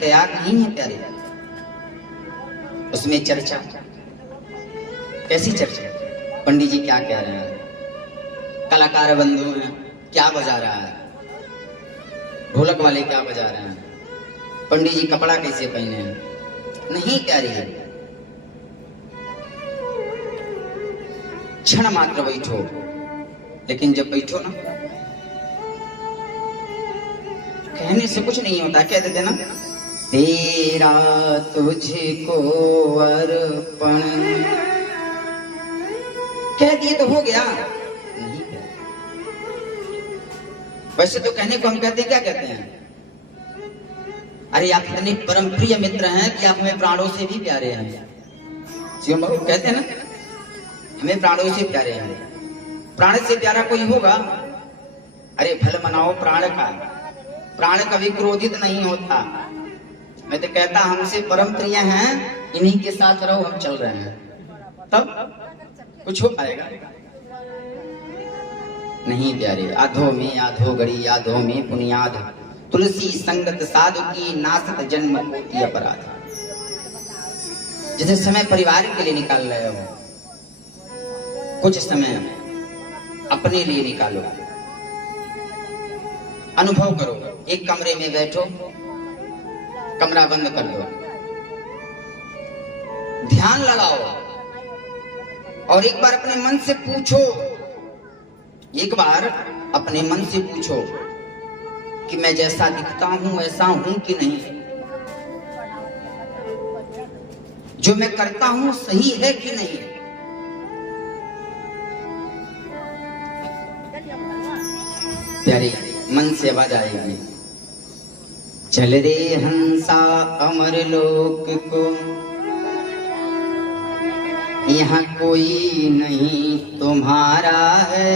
तैयार नहीं है प्यारे। उसमें चर्चा, कैसी चर्चा? पंडित जी क्या कह रहे हैं, कलाकार बंधु हैं क्या बजा रहा है, ढोलक वाले क्या बजा रहे हैं, पंडित जी कपड़ा कैसे पहने हैं, नहीं प्यारे है। क्षण मात्र बैठो, लेकिन जब बैठो ना, कहने से कुछ नहीं होता, कह देते ना, तेरा तुझको अर्पण, कह दिए तो हो गया। नहीं, वैसे तो कहने को हम कहते हैं, क्या कहते हैं, अरे आप इतने परम प्रिय मित्र हैं कि आप हमें प्राणों से भी प्यारे हैं। शिवम बाबू कहते हैं ना, हमें प्राणों से प्यारे हैं। प्राण से प्यारा कोई होगा? अरे फल मनाओ प्राण का, प्राण कभी क्रोधित नहीं होता। मैं तो कहता हमसे परम प्रिय हैं, इन्हीं के साथ रहो, हम चल रहे हैं, तब कुछ हो पाएगा? नहीं प्यारे। आधो में आधो गड़ी, आधो में पुनियाद, तुलसी संगत साधु की, नासत जन्म कोटि अपराध। जैसे समय परिवार के लिए निकाल रहे हो, कुछ समय अपने लिए निकालो, अनुभव करो। एक कमरे में बैठो, कमरा बंद कर दो, ध्यान लगाओ और एक बार अपने मन से पूछो, एक बार अपने मन से पूछो कि मैं जैसा दिखता हूं ऐसा हूं कि नहीं, जो मैं करता हूं सही है कि नहीं। प्यारे, मन से आवाज आएगी, चल रे हंसा अमर लोक को, यहाँ कोई नहीं तुम्हारा है,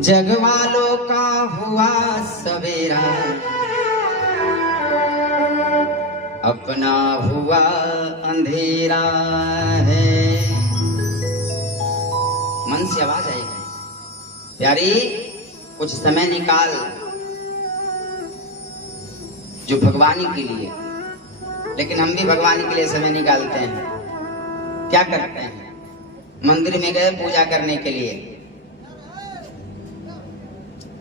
जग वालों का हुआ सवेरा, अपना हुआ अंधेरा है। मन से आवाज आएगी, प्यारी कुछ समय निकाल जो भगवानी के लिए। लेकिन हम भी भगवान के लिए समय निकालते हैं, क्या करते हैं? मंदिर में गए पूजा करने के लिए,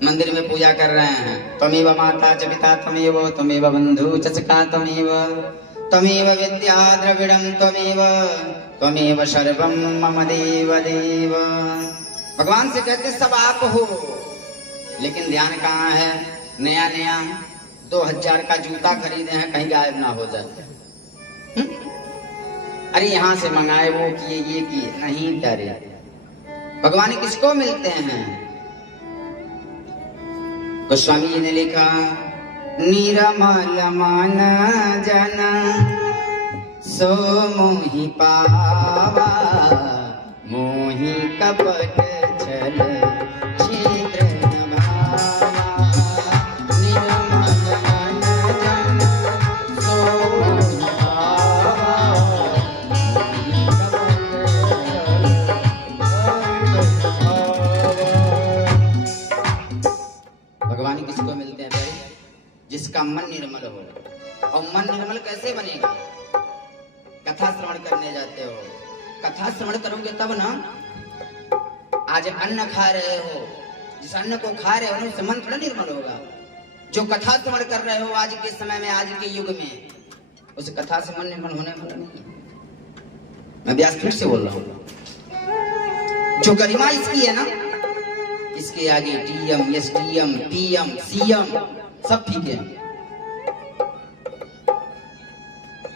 मंदिर में पूजा कर रहे हैं, त्वमेव माता च पिता त्वमेव, त्वमेव बंधु च सखा त्वमेव, त्वमेव विद्या द्रविड़ं त्वमेव, त्वमेव सर्वं मम देव देव। भगवान से कहते सब आप हो, लेकिन ध्यान कहाँ है? नया नया 2000 का जूता खरीदे हैं, कहीं गायब ना हो जाए। अरे यहाँ से मंगाए, वो किए, ये किए, नहीं प्यारे। भगवान किसको मिलते हैं? गोस्वामी जी ने लिखा, निरमल मन जन सो मोहि पावा, मोहि कपट छल छिद्र न भावा, निरमल मन जन सो मोहि पावा, मोहि कपट भगवान किसको मिलते हैं भाई? जिसका मन निर्मल हो। और मन निर्मल कैसे बनेगा? कथा श्रवण करने जाते हो, कथा श्रवण करोगे तब ना। आज अन्न खा रहे हो, जिस अन्न को खा रहे हो उससे मन थोड़ा निर्मल होगा। जो कथा श्रवण कर रहे हो आज के समय में, आज के युग में, उस कथा से मन निर्मल होने वाला नहीं। मैं व्यासपीठ से बोल रहा हूँ। जो गरिमा इसकी है ना, इसके आगे डीएम, एसडीएम, पीएम, सीएम सब ठीक है।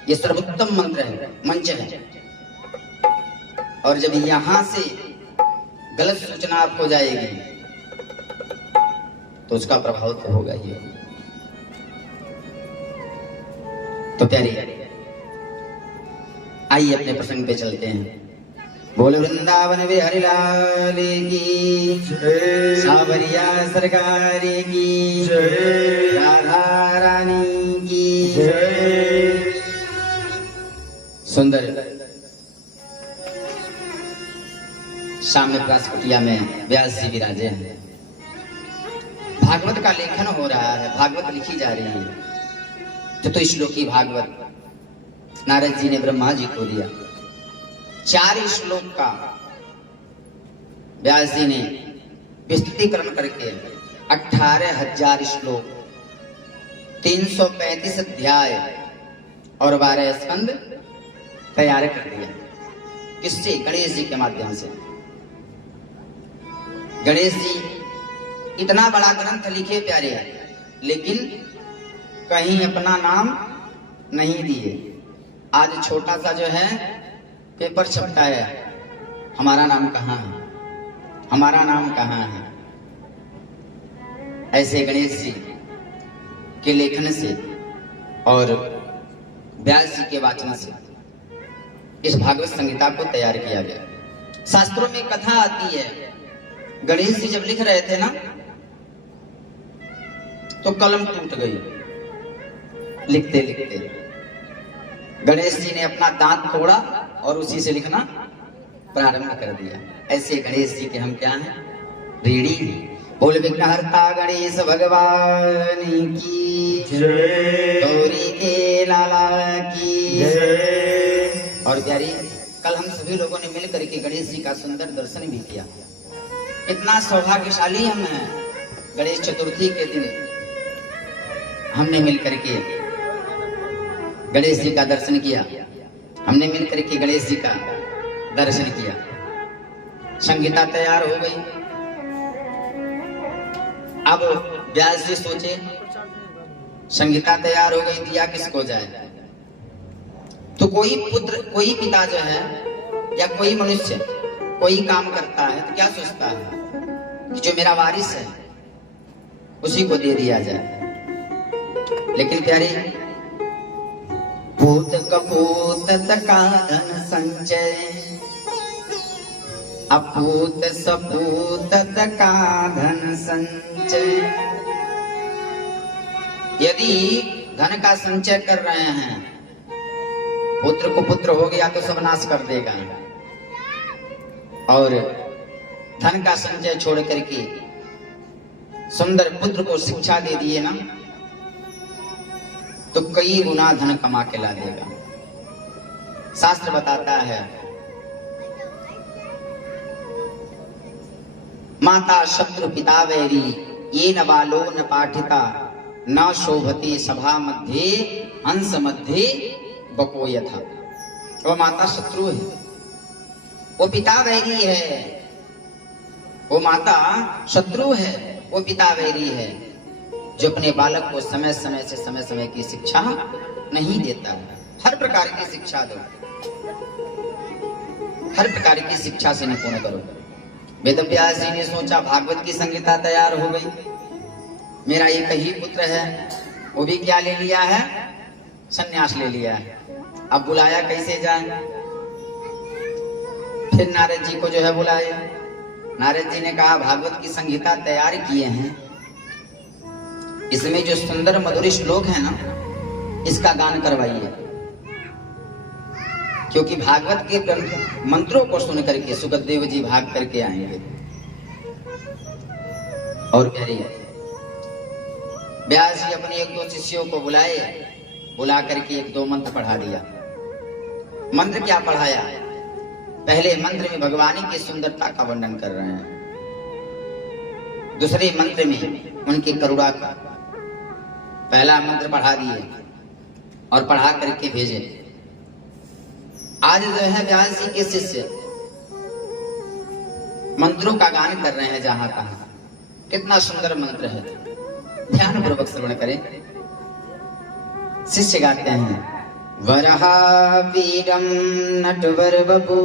ये सर्वोत्तम मंत्र है, मंच है। और जब यहां से गलत सूचना आपको जाएगी तो उसका प्रभाव तो होगा ही। तो प्यारी, आइए अपने प्रसंग पे चलते हैं। बोल वृंदावन बिहारी लाल की, सावरिया सरकार की, राधा रानी की। सुंदर सामने प्रास कुटिया में व्यास जी विराजे हैं। भागवत का लेखन हो रहा है, भागवत लिखी जा रही है। चतुश्लोकी भागवत नारद जी ने ब्रह्मा जी को दिया। 4 श्लोक का व्यास जी ने विस्तृतीकरण करके 18,000 श्लोक, 335 अध्याय और 12 स्कंद तैयार कर दिया। किससे? गणेश जी के माध्यम से। गणेश जी इतना बड़ा ग्रंथ लिखे प्यारे, लेकिन कहीं अपना नाम नहीं दिए। आज छोटा सा जो है पेपर छपता है, हमारा नाम कहाँ है, हमारा नाम कहाँ है। ऐसे गणेश जी के लेखन से और व्यास जी के वाचन से इस भागवत संहिता को तैयार किया गया। शास्त्रों में कथा आती है, गणेश जी जब लिख रहे थे ना तो कलम टूट गई लिखते लिखते। गणेश जी ने अपना दांत तोड़ा और उसी से लिखना प्रारंभ कर दिया। ऐसे गणेश जी के हम क्या हैं? ऋणी। बोल विघ्नहर्ता गणेश भगवान की जय, गौरी के लाला की जय। और प्यारी, कल हम सभी लोगों ने मिलकर के गणेश जी का सुंदर दर्शन भी किया। इतना सौभाग्यशाली हम हैं। गणेश चतुर्थी के दिन हमने मिलकर के गणेश जी का दर्शन किया, हमने मिलकर के गणेश जी का दर्शन किया। संगीता तैयार हो गई। अब व्यास जी सोचे संगीता तैयार हो गई, दिया किसको जाए? तो कोई पुत्र, कोई पिता जो है या कोई मनुष्य कोई काम करता है तो क्या सोचता है कि जो मेरा वारिस है उसी को दे दिया जाए। लेकिन प्यारे, पूत कपूत का धन संचय, अपूत सपूत का धन संचय। यदि धन का संचय कर रहे हैं, पुत्र को पुत्र हो गया तो सब नाश कर देगा, और धन का संचय छोड़ करके सुंदर पुत्र को शिक्षा दे दिए ना तो कई गुना धन कमा के ला देगा। शास्त्र बताता है, माता शत्रु पिता वैरी, ये न बालो न पाठिता, न शोभते सभा मध्य हंस मध्य बको यथा। वो माता शत्रु है, वो पिता वैरी है। वो माता शत्रु है, वो पिता वैरी है, जो अपने बालक को समय समय की शिक्षा नहीं देता है। हर प्रकार की शिक्षा दो, हर प्रकार की शिक्षा से निपुण करो। वेदव्यास जी ने सोचा भागवत की संहिता तैयार हो गई, मेरा एक ही पुत्र है, वो भी क्या ले लिया है? संन्यास ले लिया है। अब बुलाया कैसे जाए? फिर नारद जी को जो है बुलाए। नारद जी ने कहा भागवत की संहिता तैयार किए हैं, इसमें जो सुंदर मधुर श्लोक है ना, इसका गान करवाइए, क्योंकि भागवत के ग्रंथ मंत्रों को सुन करके सुखदेव जी भाग करके आएंगे। और प्यारी, व्यास जी अपने 1-2 शिष्यों को बुलाए, बुला करके 1-2 मंत्र पढ़ा दिया। मंत्र क्या पढ़ाया? पहले मंत्र में भगवानी की सुंदरता का वर्णन कर रहे हैं, दूसरे मंत्र में उनकी करुणा का। पहला मंत्र पढ़ा दिए और पढ़ा करके भेजे। आज जो है व्यास जी के शिष्य मंत्रों का गान कर रहे हैं जहां तहां। कितना सुंदर मंत्र है, ध्यान पूर्वक श्रवण करें। शिष्य गाते हैं, वरहा वीरम नटवर बपू,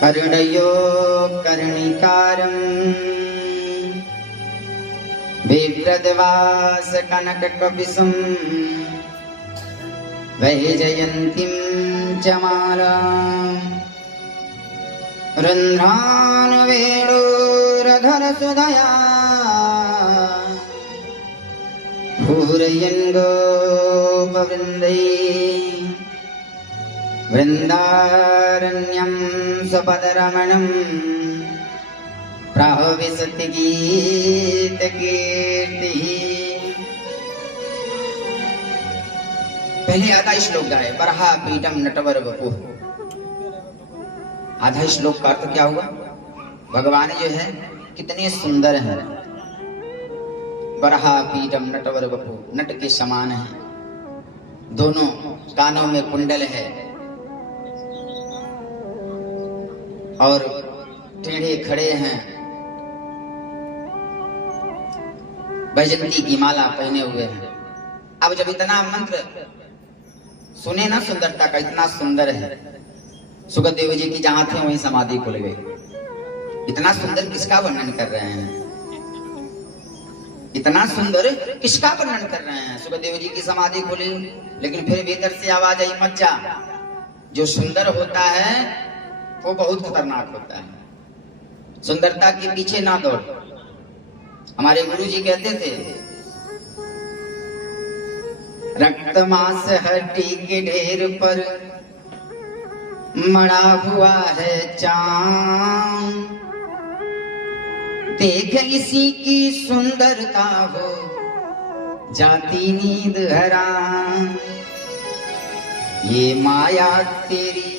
कर्णयो कर्णिकारम, विव्रतवास कनक कपिसुम, वैजयन्तीं च मालां, रन्ध्रानुवेणुरधर सुधया, पूरयन् गोपवृन्दैः, वृन्दारण्यं स्वपदरमणं प्रहविशत गीत कीर्ति। पहले आधा श्लोक गाए, बरहा पीठम नटवर वपु। आधा श्लोक का अर्थ क्या हुआ? भगवान जो है कितने सुंदर हैं। बरहा पीठम नटवर वपु, नट के समान है, दोनों कानों में कुंडल है और टेढ़े खड़े हैं, वैजयंती की माला पहने हुए हैं। अब जब इतना मंत्र सुने ना सुंदरता का, इतना सुंदर है, सुखदेव जी की जहां थे वहीं समाधि खुल गई। इतना सुंदर किसका वर्णन कर रहे हैं? इतना सुंदर किसका वर्णन कर रहे हैं? सुखदेव जी की समाधि खुली, लेकिन फिर भीतर से आवाज आई, मत जा। जो सुंदर होता है वो बहुत खतरनाक होता है। सुंदरता के पीछे ना दौड़। हमारे गुरु जी कहते थे, रक्त मांस हड्डी के ढेर पर मड़ा हुआ है चांद, देख इसी की सुंदरता हो जाती नींद हराम। ये माया तेरी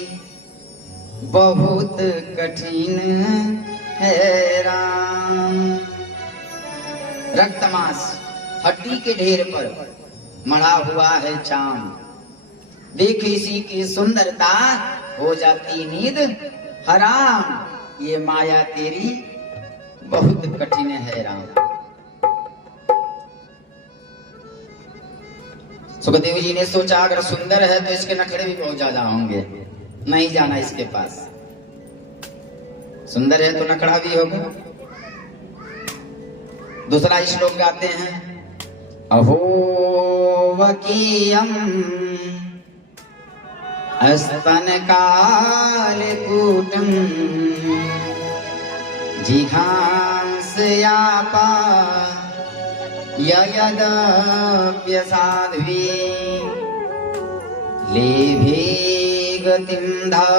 बहुत कठिन है राम। रक्त मांस हड्डी के ढेर पर मड़ा हुआ है चांद, देख इसी की सुंदरता हो जाती नींद हराम। ये माया तेरी बहुत कठिन है राम। सुखदेव जी ने सोचा, अगर सुंदर है तो इसके नखरे भी बहुत ज्यादा होंगे, नहीं जाना इसके पास। सुंदर है तो नखरा भी होगा। दूसरा श्लोक गाते हैं, अहो वकीयम स्तन कालकूटम जिघांसयापा ययदप्यसाध्वी लेभे गतिं धा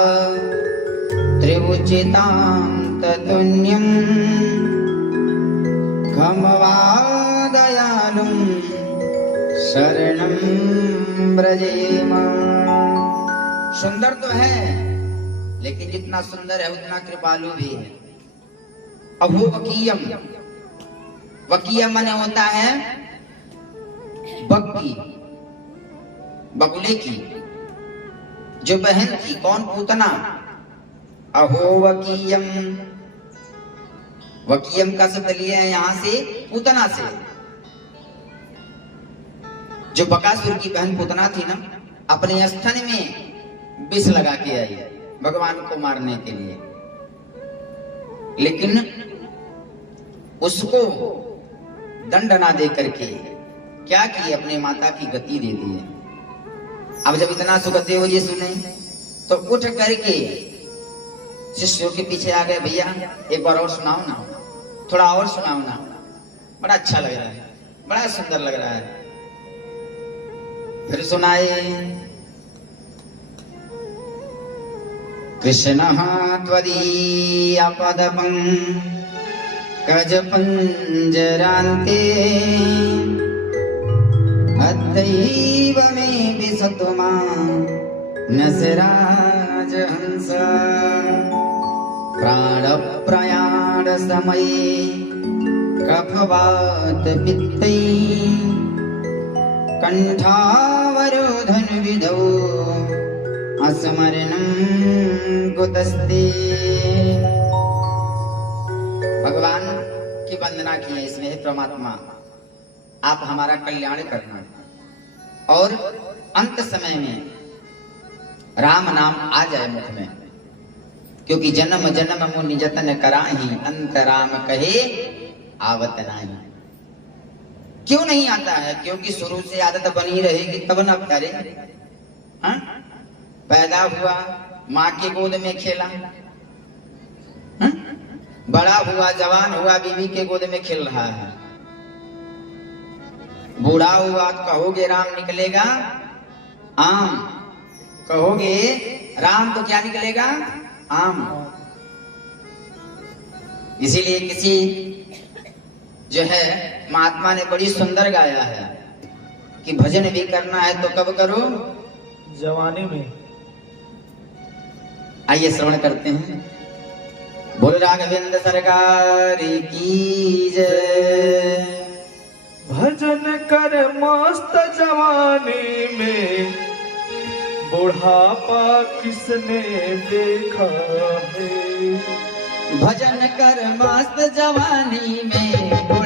त्रिउचितां ततुन्यं खमवादयालुं शरणं व्रजेम। सुंदर तो है, लेकिन जितना सुंदर है उतना कृपालु भी है। अभो वकीयम, वकीयम माने होता है बग्गी, बगुले की जो बहन थी। कौन? पूतना। अहो वकीयम, वकीयम का शब्द लिया है यहां से पूतना से। जो बकासुर की बहन पूतना थी ना, अपने स्तन में विष लगा के आई भगवान को मारने के लिए, लेकिन उसको दंड ना दे करके क्या की, अपने माता की गति दे दी है। अब जब इतना सुखदेव जी सुने तो उठ करके शिष्यों के पीछे आ गए, भैया एक बार और सुनाओ ना, थोड़ा और सुनाओ ना, बड़ा अच्छा लग रहा है, बड़ा सुंदर लग रहा है। फिर सुनाए, कृष्णः त्वदीयपदपं गजपञ्जरान्ते अद्यैव मे विशतु मां नसराजहंस। प्राणप्रयाणसमये कफवात पित्तै कण्ठावरोधन विधौ अस्मरणं कुतस्ते। भगवान की वंदना की है इसमें, हे परमात्मा आप हमारा कल्याण करना, और अंत समय में राम नाम आ जाए मुख में, क्योंकि जन्म जन्म मुनि जतन कराही अंत राम कहे आवत नाही। क्यों नहीं आता है? क्योंकि शुरू से आदत बनी रहेगी तब न करे। हाँ? पैदा हुआ माँ के गोद में खेला, हाँ? बड़ा हुआ जवान हुआ बीवी के गोद में खेल रहा है, बूढ़ा हुआ तो कहोगे राम निकलेगा आम, कहोगे राम तो क्या निकलेगा आम। इसीलिए किसी जो है महात्मा ने बड़ी सुंदर गाया है कि भजन भी करना है तो कब करो? जवानी में। आइए श्रवण करते हैं। बोल राघवेंद्र सरकार की जय। भजन कर मस्त जवानी में, बुढ़ापा किसने देखा है। भजन कर मस्त जवानी में,